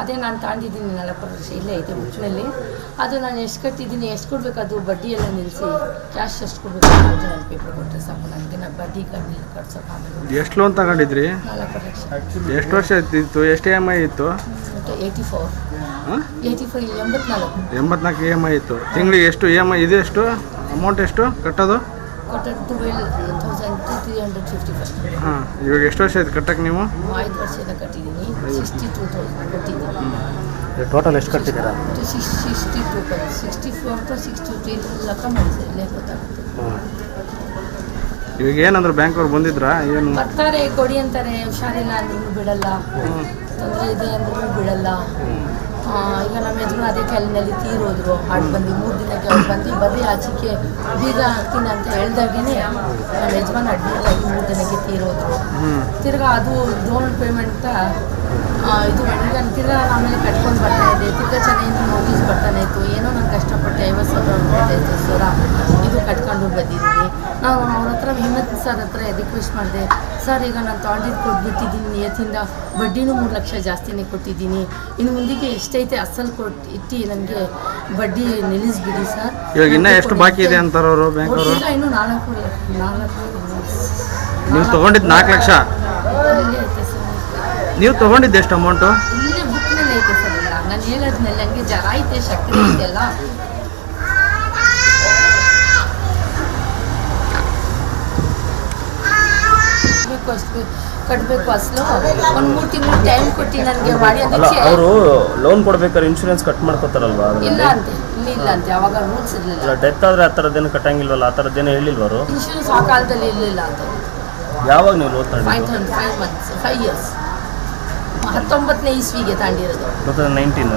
ಅದೇ ನಾನು ತಾಂಡಿದ್ದೀನಿ ನಾಲ್ಕು ವರ್ಷ ಇಲ್ಲೇ ಐತೆ ಮುಚ್ಚಿನಲ್ಲಿ ಅದು ನಾನು ಎಷ್ಟು ಕಟ್ಟಿದ್ದೀನಿ ಎಷ್ಟು ಕೊಡಬೇಕು ಅದು ಬಡ್ಡಿ ಎಲ್ಲ ನಿಲ್ಲಿಸಿ ಕ್ಯಾಶ್ ಎಷ್ಟು ಕೊಡಬೇಕು ಪೇಪರ್ ಕೊಟ್ಟರೆ ಸಾಕು. ನನಗೆ ನಾನು ಬಡ್ಡಿ ಕಟ್ಟಿ ಕಟ್ಸೋಕ್ಕಾಗಲ್ಲ ಎಷ್ಟು ಲೋನ್ ತಗೊಂಡಿದ್ರಿ? ನಾಲ್ಕು ಲಕ್ಷ. ಎಷ್ಟು ವರ್ಷ ಇತ್ತು ಎಷ್ಟು ಇ ಎಂ ಐ ಇತ್ತು? ಏಯ್ಟಿ ಫೋರ್ ಏಯ್ಟಿ ಫೋರ್ ಎಂಬತ್ನಾಲ್ಕು. ಎಂಬತ್ನಾಲ್ಕು ಇ ಎಂ ಐ ಇತ್ತು. ತಿಂಗಳಿಗೆ ಎಷ್ಟು ಇ ಎಂ ಐ ಇದೆ ಎಷ್ಟು? ಅಮೌಂಟ್ ಎಷ್ಟು? ಕಟ್ಟೋದು? Twelve thousand three hundred fifty five ಹಾಂ ಇವಾಗ ಎಷ್ಟು ವರ್ಷ ಆಯ್ತು ಕಟ್ಟಕ್ಕೆ ನೀವು? ಐದು ವರ್ಷದ ಕಟ್ಟಿದ್ದೀನಿ. ಸಿಕ್ಸ್ಟಿ ಟೂ ತೌಸಂಡ್ ಕೊಟ್ಟಿದ್ದೀನಿ. ಟೋಟಲ್ ಎಷ್ಟು ಕಟ್ಟಿದ್ದೀರಾ? Six sixty two sixty four two sixty two ಲೆಕ್ಕ ಮಾಡಿ ಸರ್ ಇಲ್ಲೇ ಗೊತ್ತಾಗುತ್ತೆ ಇವಾಗ ಏನಂದ್ರೆ ಬ್ಯಾಂಕವ್ರು ಬಂದಿದ್ರಾ? ಏನು? ಬರ್ತಾರೆ ಕೊಡಿ ಅಂತಾರೆ ಹುಷಾರಿಲ್ಲ ಅಂದ್ರೂ ಬಿಡಲ್ಲ. ತೊಂದರೆ ಇದೆ ಅಂದ್ರೂ ಬಿಡಲ್ಲ. ಈಗ ನಮ್ಮ ಯಜಮಾನ ಅದೇ ಕಾಲಿನಲ್ಲಿ ತೀರೋದ್ರು. ಹಾಡು ಬಂದು ಮೂರು ದಿನಕ್ಕೆ ಅವ್ರು ಬಂದು ಬರೀ ಆಚೆಗೆ ಬೀಗ ಹಾಕ್ತೀನಿ ಅಂತ ಹೇಳ್ದಾಗೇನೆ ನಮ್ಮ ಯಜಮಾನ ಅಡ್ಮಿಟ್ ಆಗಿ ಮೂರು ದಿನಕ್ಕೆ ತೀರೋದ್ರು. ತಿರ್ಗಾ ಅದು ಡೋನ್ ಪೇಮೆಂಟ್ ಇದು ಹೆಣ್ಣಿಗೆ ತಿರ್ಗಾ ಆಮೇಲೆ ಕಟ್ಕೊಂಡು ಬರ್ತಾ ಇದ್ದೆ ತಿರ್ಗಾ ಚೆನ್ನಾಗಿ ನೋಟಿಸ್ ಬರ್ತಾನೆ ಇತ್ತು. ಏನೋ ನಾನು ಕಷ್ಟಪಟ್ಟೆ ಐವತ್ತು ಸಾವಿರ ಮೂವತ್ತೈದು ಸಾವಿರ ಇದು ಕಟ್ಕೊಂಡು ಬಂದಿದ್ದೀನಿ. ನಾವು ಅವ್ರ ಹತ್ರ ಹಿಮ್ಮತ್ ಸರ್ ಹತ್ರ ರಿಕ್ವೆಸ್ಟ್ ಮಾಡಿದೆ. ಸರ್ ಈಗ ನಾನು ತೊಗೊಂಡಿದ್ದು ಕೊಟ್ಬಿಟ್ಟಿದ್ದೀನಿ. ನಿಯತ್ತಿಂದ ಬಡ್ಡಿನೂ ಮೂರು ಲಕ್ಷ ಜಾಸ್ತಿನೇ ಕೊಟ್ಟಿದ್ದೀನಿ. ಇನ್ನು ಮುಂದಕ್ಕೆ ಎಷ್ಟೈತೆ ಅಸಲ್ ಕೊಟ್ಟು ಇಟ್ಟು ನನಗೆ ಬಡ್ಡಿ ನಿಲ್ಲಿಸ್ಬಿಡಿ ಸರ್. ಇವಾಗ ಇನ್ನೂ ಎಷ್ಟು ಬಾಕಿ ಇದೆ ಅಂತಾರೆ ಅವರು ಇನ್ನೂ ನಾಲ್ಕು ನಾಲ್ಕು ನೀವು ತೊಗೊಂಡಿದ್ದು ನಾಲ್ಕು ಲಕ್ಷ? ನೀವು ತೊಗೊಂಡಿದ್ದು ಎಷ್ಟು ಅಮೌಂಟು ಇಲ್ಲೇ ಬುಕ್ನಲ್ಲಿ ಐತೆ ಸರ್. ಇಲ್ಲ ನಾನು ಹೇಳೋದ್ನಲ್ಲಿ ಹಂಗೆ ಜರ ಐತೆ ಶಕ್ತಿ ಇದೆಯಲ್ಲ ಕಟ್ಬೇಕು ಅಷ್ಟು ಕಟ್ಟಬೇಕು ಅಸಲು. ಒಂದು ಮೂರು ತಿಂಗಳು ಟೈಮ್ ಕೊಟ್ಟು ನನಗೆ ಮಾಡಿ ಅದಕ್ಕೆ ಅವರು ಲೋನ್ ಕೊಡ್ಬೇಕಾದ್ರೆ ಇನ್ಶೂರೆನ್ಸ್ ಕಟ್ ಮಾಡ್ಕೋತಾರಲ್ವಾ ಇಲ್ಲ ಅದರಲ್ಲಿ ಅಂತೆ ಇಲ್ಲ ಅಂತೆ ಅವಾಗ ರೂಲ್ಸ್ ಇರಲಿಲ್ಲ. ಡೆತ್ ಆದ್ರೆ ಆ ಥರದ್ದೇನು ಕಟ್ಟಂಗಿಲ್ವಲ್ಲ ಆ ಥರದ್ದೇನು ಹೇಳಿಲ್ವ ಅವರು? ಇನ್ಶೂರೆನ್ಸ್ ಆ ಕಾಲದಲ್ಲಿ ಇರಲಿಲ್ಲ ಅಂತ ಯಾವಾಗ ನೀವು loan five thousand five months five years ಹತ್ತೊಂಬತ್ತನೇ ಇಸ್ವಿಗೆ ತಾಂಡಿರೋದು ಟೂ ತೌಸಂಡ್ ನೈನ್ಟೀನ್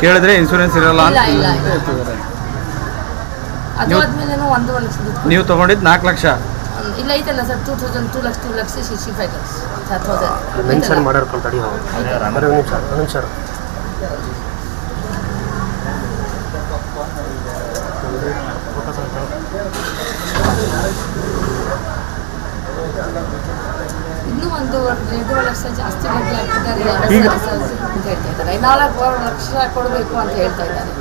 ಕೇಳಿದ್ರೆ ಇನ್ಶೂರೆನ್ಸ್ ಇರಲ್ಲ ಅಂತ ಇಲ್ಲ, ಇಲ್ಲ, ಇಲ್ಲ. ಹೇಳ್ತಿದ್ದಾರೆ. ಅದು ಆದ್ಮೇಲೆ ಒಂದೂವರೆ ಲಕ್ಷ ನೀವು ತೊಗೊಂಡಿದ್ದು ನಾಲ್ಕು ಲಕ್ಷ. ಇಲ್ಲ ಐತಲ್ಲ ಸರ್ ಟೂ ತೌಸಂಡ್ ಟೂ ಲಕ್ಷ ಟೂ ಸಿಕ್ಸ್ಟಿ ಫೈವ್ ಮೆನ್ಷನ್ ಮಾಡಿರ್ಕೊಂಡು ತಡಿ ನಾವು ಬರೀ ಒಂದು ನಿಮಿಷ ಒಂದು ನಿಮಿಷ. ಇನ್ನೂ ಒಂದು ಎರಡೂವರೆ ಲಕ್ಷ ಜಾಸ್ತಿ ಬಡ್ಡಿ ಹಾಕಿದ್ದಾರೆ. ಅಂತ ಹೇಳ್ತಾ ಇದ್ದಾರೆ ನಾಲ್ಕು ಲಕ್ಷ ಕೊಡಬೇಕು ಅಂತ ಹೇಳ್ತಾ ಇದ್ದಾರೆ.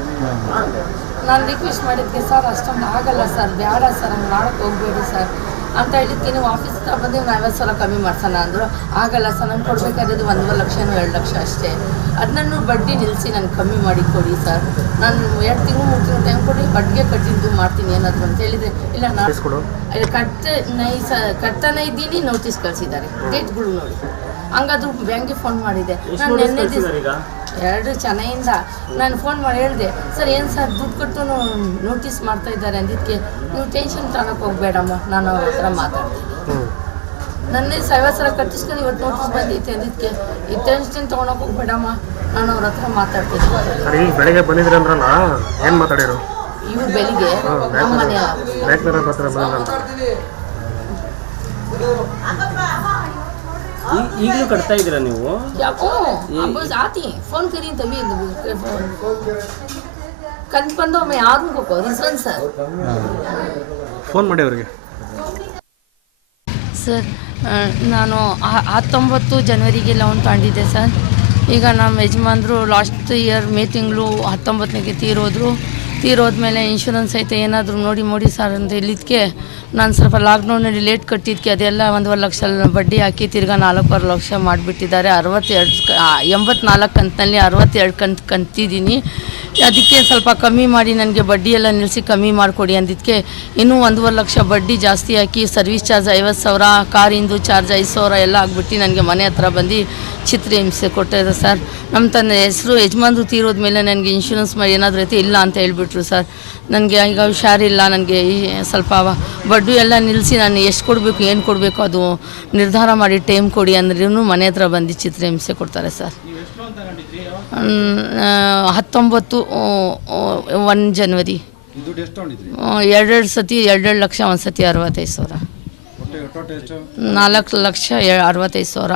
ನಾನು ರಿಕ್ವೆಸ್ಟ್ ಮಾಡಿದ್ದೆ ಸರ್ ಅಷ್ಟೊಂದು ಆಗಲ್ಲ ಸರ್ ಬೇಡ ಸರ್ ಹಂಗೆ ಮಾಡಕ್ಕೆ ಹೋಗ್ಬೇಡಿ ಸರ್. ಅಂತ ಹೇಳಿದ್ಕೆ ನೀವು ಆಫೀಸ್ ಬಂದು ನಾವು ಐವತ್ತು ಸಾವಿರ ಕಮ್ಮಿ ಮಾಡ್ಸೋಣ ಅಂದರು. ಆಗಲ್ಲ ಸರ್ ನಂಗೆ ಕೊಡಬೇಕಾಗಿರೋದು ಒಂದೂವರೆ ಲಕ್ಷನೋ ಎರಡು ಲಕ್ಷ ಅಷ್ಟೇ. ಅದನ್ನೂ ಬಡ್ಡಿ ನಿಲ್ಲಿಸಿ ನಾನು ಕಮ್ಮಿ ಮಾಡಿ ಕೊಡಿ ಸರ್. ನಾನು ಎರಡು ತಿಂಗಳು ಮೂರು ತಿಂಗಳು ಟೈಮ್ ಕೊಡಿ ಬಡ್ಡಿಗೆ ಕಟ್ಟಿದ್ದು ಮಾಡ್ತೀನಿ ಏನಾದರೂ ಅಂತ ಹೇಳಿದರೆ. ಇಲ್ಲ ನಾನು ಕಟ್ಟ ನೈ ಸ ಕಟ್ತಾನೆ ಇದ್ದೀನಿ ನೋಟಿಸ್ ಕಳಿಸಿದ್ದಾರೆ. ಡೇಟ್ಗಳು ನೋಡಿ. ಹಂಗಾದ್ರೂ ಬ್ಯಾಂಕಿಗೆ ಫೋನ್ ಮಾಡಿದೆ. ನಾನು ನಿನ್ನೆ ದಿವಸ ಎರಡು ಚೆನ್ನೈಯಿಂದ ನಾನು ಫೋನ್ ಮಾಡಿ ಹೇಳಿದೆ ಸರ್ ಏನು ಸರ್ ದುಡ್ಡು ಕೊಟ್ಟು ನೋಟಿಸ್ ಮಾಡ್ತಾ ಇದ್ದಾರೆ ಅಂದಿದ್ದಕ್ಕೆ ನೀವು ಟೆನ್ಷನ್ ತಗೊಳಕ್ಕೆ ಹೋಗ್ಬೇಡಮ್ಮ ನಾನು ಅವ್ರ ಹತ್ರ ಮಾತಾಡ್ತೀನಿ ಹ್ಞೂ ನನ್ನೇ ಐವತ್ತು ಸಾವಿರ ಕಟ್ಟಿಸ್ಕೊಂಡು ಇವತ್ತು ನೋಟಿಸ್ ಬಂದೈತೆ ಅಂದಿದ್ದಕ್ಕೆ ಈ ಟೆನ್ಷನ್ ತೊಗೊಳಕ್ಕೆ ಹೋಗ್ಬೇಡಮ್ಮ ನಾನು ಅವ್ರ ಹತ್ರ ಮಾತಾಡ್ತೀನಿ. ಇವು ಈಗ ಬೆಳಗ್ಗೆ ಏನು ಮಾತಾಡಿರು? ಇವ್ರು ಬೆಳಿಗ್ಗೆ ನಮ್ಮ ಮನೆ ಬ್ಯಾಂಕ್ನವ್ರ ಹತ್ರ ಬಂದ್ರಂತ ಈಗ ಈಗಲೂ ಕಟ್ತಾ ಇದ್ದೀರಾ ನೀವು ಯಾಕೋ बस आती हैं फोन करी तभी ಕನ್ಫಂಡು ಒಮ್ಮೆ ಯಾರು ಹೋಗೋ ರಿಸನ್ ಸರ್ ಫೋನ್ ಮಾಡಿ ಅವ್ರಿಗೆ ಸರ್ ನಾನು ಹ- ಹತ್ತೊಂಬತ್ತು ಜನವರಿಗೆ ಲೋನ್ ತಗೊಂಡಿದ್ದೆ ಸರ್ ಈಗ ನಮ್ಮ ಯಜಮಾನ್ರು ಲಾಸ್ಟ್ ಇಯರ್ ಮೇ ತಿಂಗಳು ಹತ್ತೊಂಬತ್ತನಿಗೆ ತೀರೋದ್ರು ತೀರೋದ್ಮೇಲೆ ಇನ್ಶೂರೆನ್ಸ್ ಐತೆ, ಏನಾದರೂ ನೋಡಿ ನೋಡಿ ಸರ್ ಅಂತ ಹೇಳಿದ್ಕೆ, ನಾನು ಸ್ವಲ್ಪ ಲಾಕ್ಡೌನಲ್ಲಿ ಲೇಟ್ ಕಟ್ಟಿದ್ಕೆ, ಅದೆಲ್ಲ ಒಂದೂವರೆ ಲಕ್ಷ ಬಡ್ಡಿ ಹಾಕಿ ತಿರ್ಗಾ ನಾಲ್ಕೂವರೆ ಲಕ್ಷ ಮಾಡಿಬಿಟ್ಟಿದ್ದಾರೆ. ಅರವತ್ತೆರಡು ಎಂಬತ್ನಾಲ್ಕು ಕಂತಿನಲ್ಲಿ ಅರವತ್ತೆರಡು ಕಂತು ಕಂತಿದ್ದೀನಿ. ಅದಕ್ಕೆ ಸ್ವಲ್ಪ ಕಮ್ಮಿ ಮಾಡಿ, ನನಗೆ ಬಡ್ಡಿ ಎಲ್ಲ ನಿಲ್ಲಿಸಿ ಕಮ್ಮಿ ಮಾಡಿಕೊಡಿ ಅಂದಿದ್ದಕ್ಕೆ ಇನ್ನೂ ಒಂದೂವರೆ ಲಕ್ಷ ಬಡ್ಡಿ ಜಾಸ್ತಿ ಹಾಕಿ ಸರ್ವಿಸ್ ಚಾರ್ಜ್ ಐವತ್ತು ಸಾವಿರ ಕಾರಿಂದು ಚಾರ್ಜ್ ಐದು ಸಾವಿರ ಎಲ್ಲ ಆಗಿಬಿಟ್ಟು ನನಗೆ ಮನೆ ಹತ್ರ ಬಂದು ಚಿತ್ರ ಹಿಂಸೆ ಕೊಟ್ಟಿದೆ ಸರ್. ನಮ್ಮ ತಂದೆ ಹೆಸರು ಯಜಮಾನ್ರು ತೀರೋದ ಮೇಲೆ ನನಗೆ ಇನ್ಶೂರೆನ್ಸ್ ಮಾಡಿ ಏನಾದರೂ ಐತೆ ಇಲ್ಲ ಅಂತ ಹೇಳಿಬಿಟ್ರು ಸರ್. ನನಗೆ ಈಗ ಹುಷಾರಿಲ್ಲ ನನಗೆ ಈ ಸ್ವಲ್ಪ ಬಡ್ಡಿ ಎಲ್ಲ ನಿಲ್ಲಿಸಿ ನಾನು ಎಷ್ಟು ಕೊಡಬೇಕು, ಏನು ಕೊಡಬೇಕು ಅದು ನಿರ್ಧಾರ ಮಾಡಿ, ಟೈಮ್ ಕೊಡಿ ಅಂದ್ರೂ ಮನೆ ಹತ್ರ ಬಂದು ಚಿತ್ರ ಹಿಂಸೆ ಕೊಡ್ತಾರೆ ಸರ್. ಹತ್ತೊಂಬತ್ತು ಒನ್ ಜನವರಿ ಎರಡೆರಡು ಸತಿ ಎರಡೆರಡು ಲಕ್ಷ ಒಂದು ಸತಿ ಅರವತ್ತೈದು ಸಾವಿರ. ನಾಲ್ಕು ಲಕ್ಷ ಅರವತ್ತೈದು ಸಾವಿರ.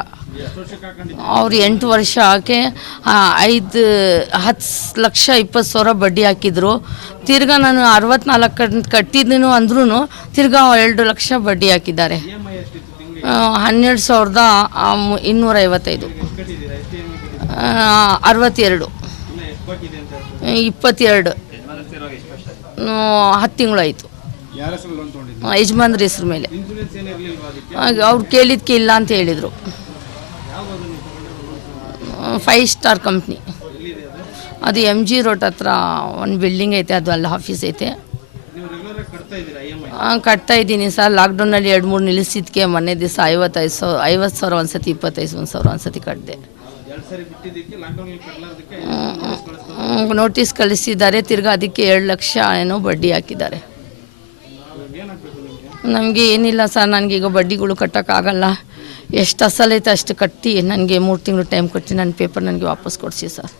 ಅವ್ರು ಎಂಟು ವರ್ಷ ಹಾಕಿ ಐದು ಹತ್ತು ಲಕ್ಷ ಇಪ್ಪತ್ತು ಸಾವಿರ ಬಡ್ಡಿ ಹಾಕಿದ್ರು. ತಿರ್ಗಾ ನಾನು ಅರವತ್ನಾಲ್ಕು ಕಟ್ ಕಟ್ಟಿದ್ದೀನು ಅಂದ್ರೂ ತಿರ್ಗಾ ಎರಡು ಲಕ್ಷ ಬಡ್ಡಿ ಹಾಕಿದ್ದಾರೆ. ಹನ್ನೆರಡು ಸಾವಿರದ ಆ, ಅರವತ್ತೆರಡು. ಇಪ್ಪತ್ತೆರಡು. ಹತ್ತು ತಿಂಗಳಾಯಿತು. ಯಜಮಾನ್ರ ಹೆಸ್ರ ಮೇಲೆ. ಅವ್ರು ಕೇಳಿದ್ಕೆ ಇಲ್ಲ ಅಂತ ಹೇಳಿದರು. ಫೈವ್ ಸ್ಟಾರ್ ಕಂಪ್ನಿ ಅದು? ಎಂ ಜಿ ರೋಡ್ ಹತ್ರ ಒಂದು ಬಿಲ್ಡಿಂಗ್ ಐತೆ ಅದು ಅಲ್ಲಿ ಆಫೀಸ್ ಐತೆ. ಇ ಆ, ಕಟ್ತಾ ಇದ್ದೀನಿ ಸರ್. ಲಾಕ್ಡೌನಲ್ಲಿ ಎರಡು ಮೂರು ನಿಲ್ಲಿಸಿದ್ಕೆ ಮೊನ್ನೆ ದಿವಸ ಐವತ್ತೈದು ಸಾವಿರ ಐವತ್ತು ಸಾವಿರ ಒಂದು ಸತಿ ಇಪ್ಪತ್ತೈದು ಒಂದು ಸಾವಿರ ಒಂದು ಸತಿ ಕಟ್ಟಿದೆ ನೋಟಿಸ್ ಕಳಿಸಿದ್ದಾರೆ ತಿರ್ಗಾ ಅದಕ್ಕೆ ಎರಡು ಲಕ್ಷ ಏನೋ ಬಡ್ಡಿ ಹಾಕಿದ್ದಾರೆ. ನನಗೆ ಏನಿಲ್ಲ ಸರ್ ನನಗೀಗ ಬಡ್ಡಿಗಳು ಕಟ್ಟೋಕ್ಕಾಗಲ್ಲ. ಎಷ್ಟು ಅಸಲೈತೆ ಅಷ್ಟು ಕಟ್ಟಿ ನನಗೆ ಮೂರು ತಿಂಗಳು ಟೈಮ್ ಕೊಟ್ಟು ನನ್ನ ಪೇಪರ್ ನನಗೆ ವಾಪಸ್ ಕೊಡಿಸಿ ಸರ್.